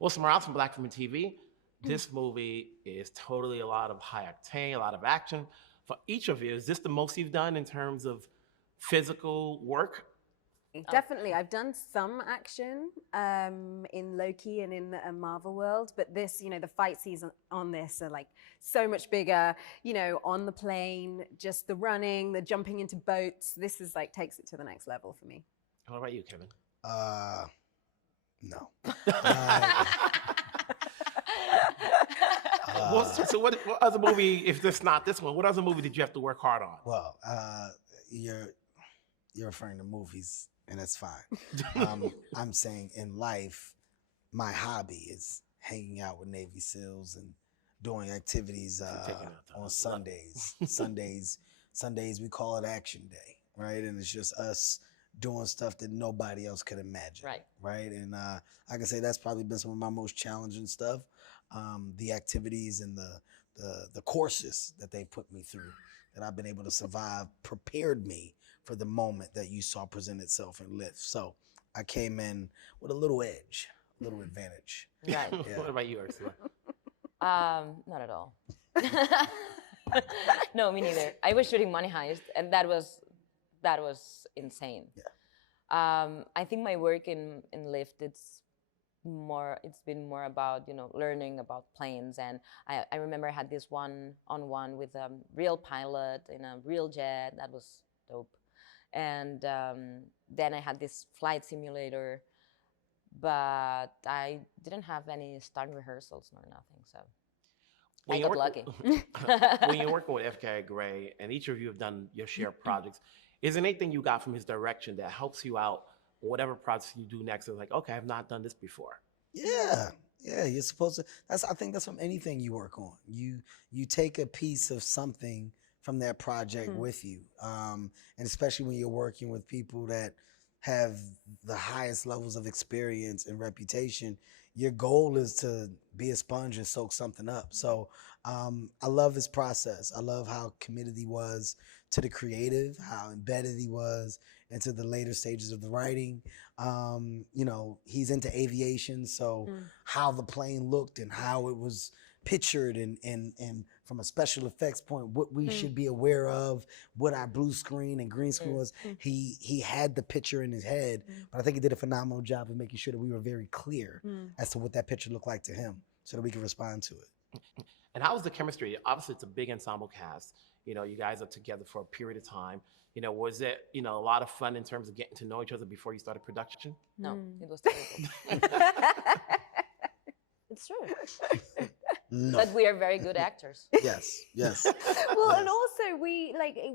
Well, Morales from Black Film and TV. This movie is totally a lot of high octane, a lot of action. For each of you, is this the most you've done in terms of physical work? Definitely. I've done some action in Loki and in the Marvel world, but this, the fight scenes on this are like so much bigger, on the plane, just the running, the jumping into boats. This is like takes it to the next level for me. What about you, Kevin? No. So what other movie, if this not this one, what other movie did you have to work hard on? Well, you're referring to movies, and that's fine. I'm saying in life, my hobby is hanging out with Navy SEALs and doing activities on Sundays. Sundays we call it Action Day, right? And it's just us doing stuff that nobody else could imagine, right? And I can say that's probably been some of my most challenging stuff. The activities and the courses that they put me through, that I've been able to survive, prepared me for the moment that you saw present itself in Lift. So I came in with a little edge, a little advantage. Right. Yeah. What about you, Ursula? Not at all. No, me neither. I was shooting Money Heist, and that was insane. Yeah. I think my work in Lyft, it's been more about learning about planes, and I remember I had this one-on-one with a real pilot in a real jet. That was dope. And then I had this flight simulator, but I didn't have any stunt rehearsals nor nothing, so I got lucky. When you're working with F. Gary Gray, and each of you have done your share of projects, is there anything you got from his direction that helps you out? Whatever project you do next is like, okay, I've not done this before. Yeah, you're supposed to. I think that's from anything you work on. You take a piece of something from that project with you, and especially when you're working with people that have the highest levels of experience and reputation, your goal is to be a sponge and soak something up. So I love his process. I love how committed he was to the creative, how embedded he was into the later stages of the writing. He's into aviation, so how the plane looked and how it was pictured and from a special effects point, what we should be aware of, what our blue screen and green screen was. He had the picture in his head, but I think he did a phenomenal job of making sure that we were very clear as to what that picture looked like to him so that we could respond to it. And how was the chemistry? Obviously, it's a big ensemble cast. You guys are together for a period of time. Was it, a lot of fun in terms of getting to know each other before you started production? No, it was terrible. It's true. No. But we are very good actors. Yes. Well, and also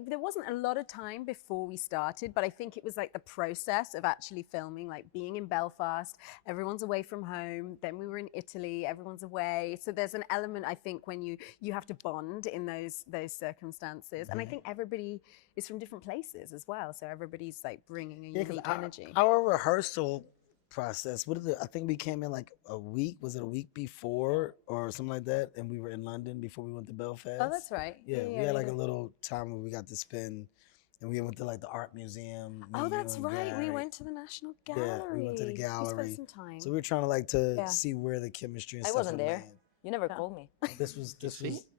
there wasn't a lot of time before we started, but I think it was like the process of actually filming, like being in Belfast, everyone's away from home. Then we were in Italy, everyone's away. So there's an element, I think, when you have to bond in those circumstances. And I think everybody is from different places as well. So everybody's like bringing a unique energy. Our rehearsal process, I think we came in like a week, was it a week before or something like that? And we were in London before we went to Belfast. Oh, that's right. Yeah, we had like a little time where we got to spend, and we went to like the art museum. Oh, that's right. We went to the National Gallery. Yeah, we went to the gallery. We spent some time. So we were trying to see where the chemistry and I stuff wasn't there. land. You never called me. This was,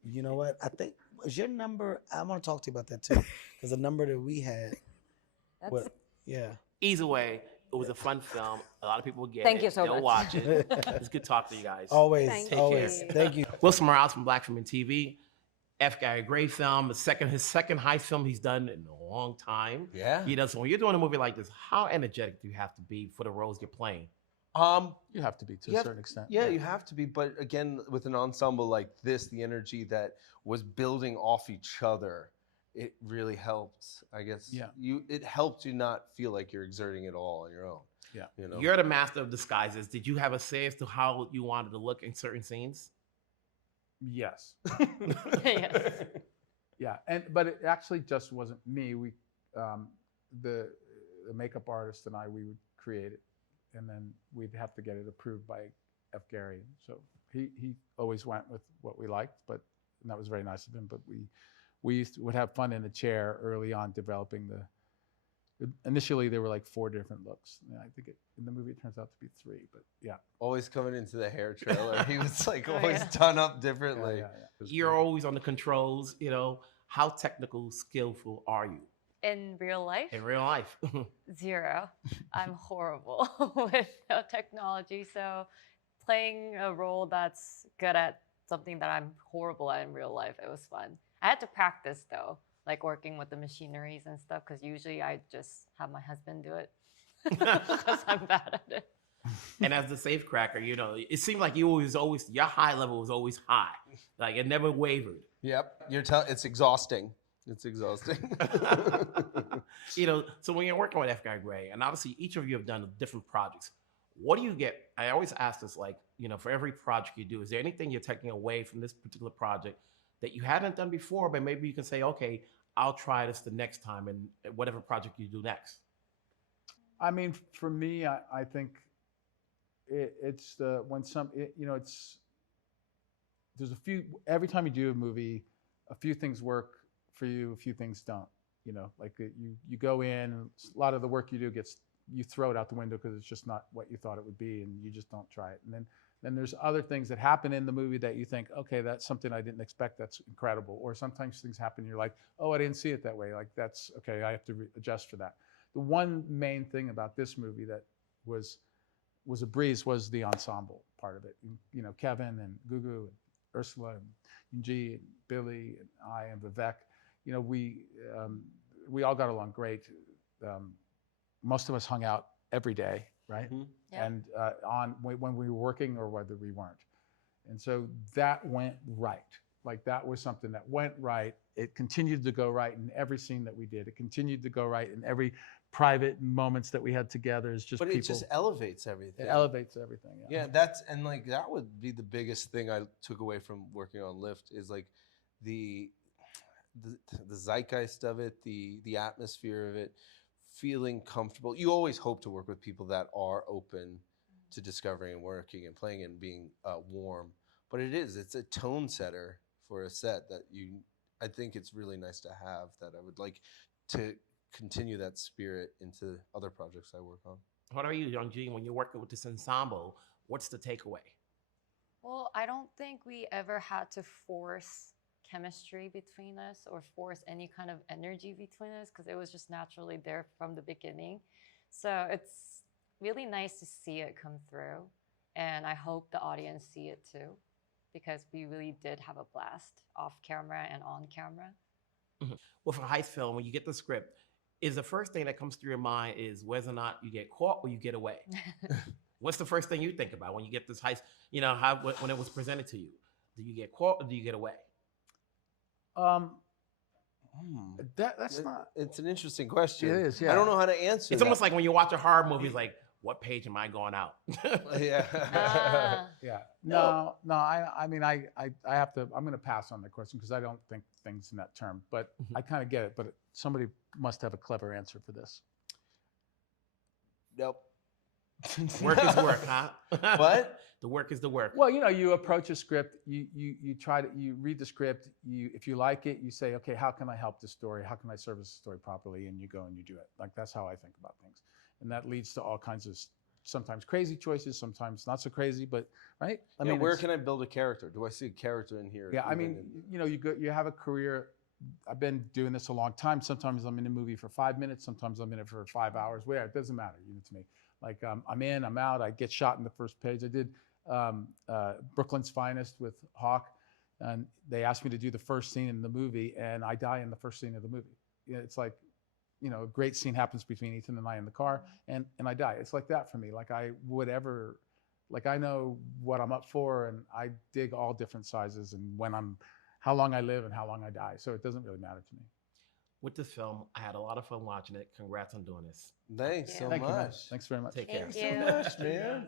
you know what? I think, was your number, I want to talk to you about that too. Because the number that we had, Either way, it was a fun film. A lot of people will get Thank it. you so They'll much. watch it. It's good talking to you guys. Always, Take always. care. Thank you. Wilson Morales from Black Film and TV. F. Gary Gray film, his second heist film he's done in a long time. Yeah. So when you're doing a movie like this, how energetic do you have to be for the roles you're playing? You have to be to a certain extent. Yeah, you have to be. But again, with an ensemble like this, the energy that was building off each other, it really helped. I guess it helped you not feel like you're exerting it all on your own. Yeah. You're the master of disguises. Did you have a say as to how you wanted to look in certain scenes? Yes. Yes. Yeah, but it actually just wasn't me. We, the makeup artist and I, we would create it, and then we'd have to get it approved by F. Gary. So he always went with what we liked, and that was very nice of him. But we would have fun in the chair early on developing Initially, there were like 4 different looks. And I think in the movie it turns out to be 3, but yeah. Always coming into the hair trailer, he was like always done up differently. You're always on the controls, you know. How technical, skillful are you? In real life? In real life. 0. I'm horrible with technology. So playing a role that's good at something that I'm horrible at in real life, it was fun. I had to practice though, like working with the machineries and stuff, because usually I just have my husband do it because I'm bad at it. And as the safe cracker, you know, it seemed like you always your high level was always high. Like it never wavered. Yep. It's exhausting. It's exhausting. You know, so when you're working with FKA Gray, and obviously each of you have done different projects, what do you get? I always ask this, like, you know, for every project you do, is there anything you're taking away from this particular project that you hadn't done before, but maybe you can say, okay, I'll try this the next time in whatever project you do next? I mean, for me, I think it's there's a few, every time you do a movie, a few things work for you, a few things don't, you know, like you go in, a lot of the work you do you throw it out the window because it's just not what you thought it would be, and you just don't try it. And then there's other things that happen in the movie that you think, okay, that's something I didn't expect, that's incredible. Or sometimes things happen and you're like, oh, I didn't see it that way. Like, that's okay, I have to adjust for that. The one main thing about this movie that was a breeze was the ensemble part of it. You know, Kevin and Gugu and Úrsula and Jee and Billy and I and Vivek, you know, we all got along great. Most of us hung out every day, right? Mm-hmm. Yeah. And when we were working or whether we weren't. And so that went right. Like, that was something that went right. It continued to go right in every scene that we did. It continued to go right in every private moments that we had together. It's just it just elevates everything. It elevates everything. Yeah, that would be the biggest thing I took away from working on Lift, is like the zeitgeist of it, the atmosphere of it, feeling comfortable. You always hope to work with people that are open to discovering and working and playing and being warm. But it's a tone setter for a set that I think it's really nice to have, that I would like to continue that spirit into other projects I work on. What are you, Young Jee, when you're working with this ensemble, what's the takeaway? Well, I don't think we ever had to force chemistry between us or force any kind of energy between us, because it was just naturally there from the beginning. So it's really nice to see it come through, and I hope the audience see it too, because we really did have a blast off camera and on camera. Mm-hmm. Well, for a heist film, when you get the script, is the first thing that comes through your mind is whether or not you get caught or you get away? What's the first thing you think about when you get this heist? You know, when it was presented to you, do you get caught or do you get away? It's an interesting question. It is, yeah. I don't know how to answer It's almost like when you watch a horror movie, it's like, what page am I going out? Yeah. Yeah. No, I mean, I have to, I'm going to pass on the question because I don't think things in that term, but I kind of get it. But somebody must have a clever answer for this. Nope. Work is work, huh? What? The work is the work. Well, you know, you approach a script, you read the script, if you like it, you say, okay, how can I help this story? How can I service the story properly? And you go and you do it. Like, that's how I think about things. And that leads to all kinds of sometimes crazy choices, sometimes not so crazy, but right? I mean, where can I build a character? Do I see a character in here? Yeah, I mean, you know, you have a career. I've been doing this a long time. Sometimes I'm in a movie for 5 minutes. Sometimes I'm in it for 5 hours. Where it doesn't matter, you know, to me. Like, I'm in, I'm out. I get shot in the first page. I did Brooklyn's Finest with Hawk, and they asked me to do the first scene in the movie, and I die in the first scene of the movie. It's like, you know, a great scene happens between Ethan and I in the car, and I die. It's like that for me. Like, I know what I'm up for, and I dig all different sizes, and how long I live and how long I die. So it doesn't really matter to me. With this film, I had a lot of fun watching it. Congrats on doing this. Thanks so much. much. Thanks very much. Take care. Thank you. So much, man.